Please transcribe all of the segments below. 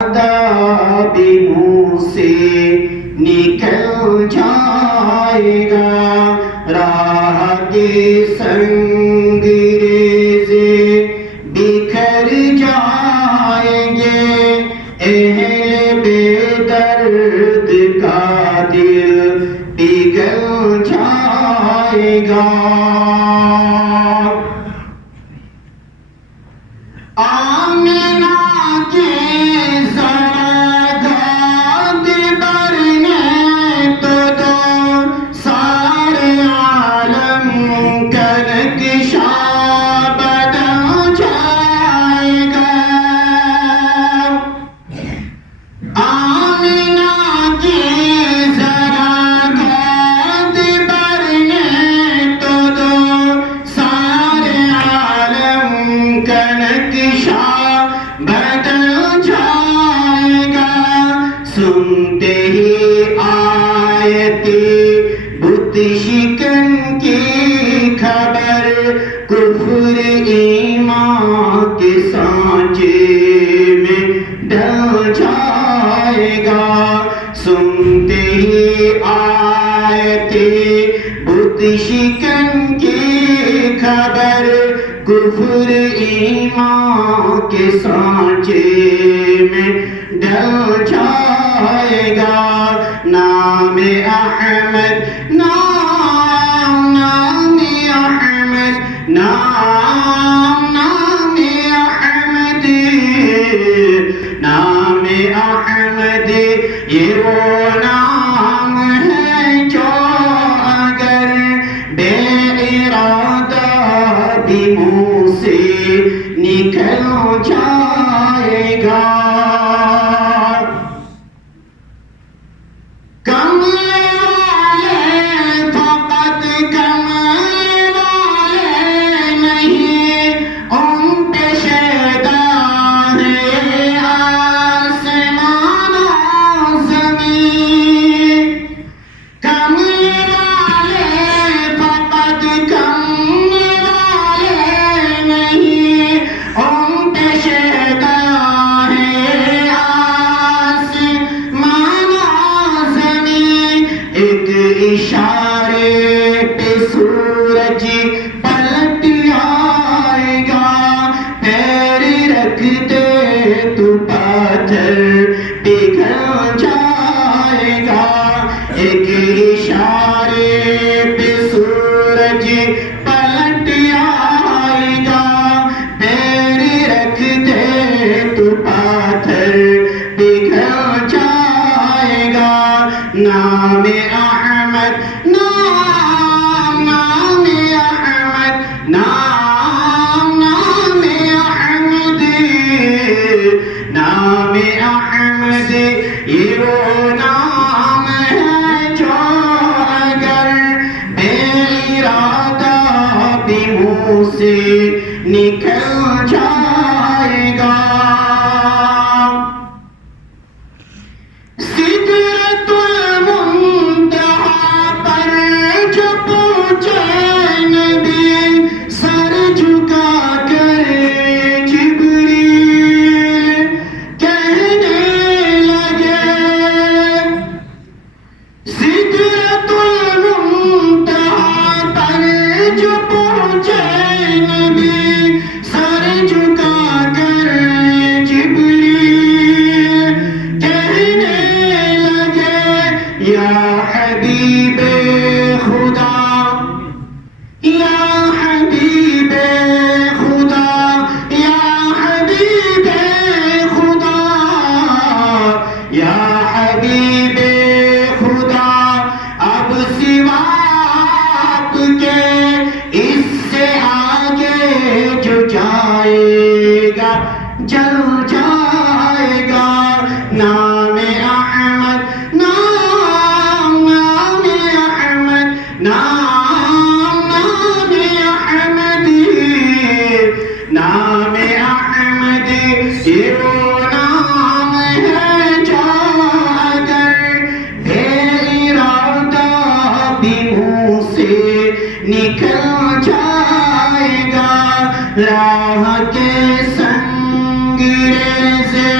بھی منہ سے نکل جائے گا، راہ کے سنگ ریزے بکھر جائیں گے، اہل بے درد کا دل پگھل جائے گا۔ آمنہ کے ذرا داد برنے تو دو، سارے عالم کا نقشہ بدل جائے گا۔ آمنہ کے ذرا داد برنے تو دو، سارے عالم کا نقشہ بدل جائے گا۔ سنتے ہی آیت بت شکن کی خبر، کفر ایمان کے سانچے میں ڈل جائے گا۔ سنتے ہی آیت بت شکن کی خبر، کفر ایمان کے سانچے میں ڈل جائے گا۔ نام احمد، نام احمد، نام احمد، نام احمد، یہ وہ نام ہے جو اگر بے ارادہ بھی منہ سے نکل جائے گا۔ کملے والے فقط کملے والے نہیں، ان پہ شیدا ہے آسمان و زمین۔ کملے والے فقط کملے والے نہیں، ان پہ شیدا ہے آسمان و زمین۔ ایک اشارے پہ سورج پلٹ آئے گا، پیر رکھتے تو پتھر پگھل جائے گا۔ ایک اشارے پہ سورج پلٹ آئے گا، پیر رکھتے تو پتھر پگھل جائے گا۔ نام احمد، نام احمد، نام احمد، نام احمد، یہ وہ نام ہے جو اگر بے ارادہ بھی منہ سے نکل جائے گا۔ سدرۃ المنتہا پر جو پہنچے نبی، سر جھکا کر جبریل کہنے لگے۔ سدرۃ المنتہا پر جو پہنچے نبی، سر جھکا کر جبریل کہنے لگے، یا حبیب خدا، یا حبیب خدا، یا حبیب خدا، یا حبیب خدا، اب سوا آپ کے اس سے آگے جو جائے گا جل جائے گا۔ نام احمد، نام احمد، نام احمد، نام احمد، یہ وہ نام ہے جو اگر بے ارادہ بھی منہ سے نکل جائے گا۔ راہ کے سنگ ریزے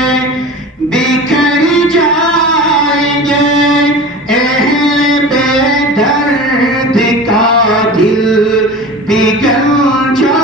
بگل جائے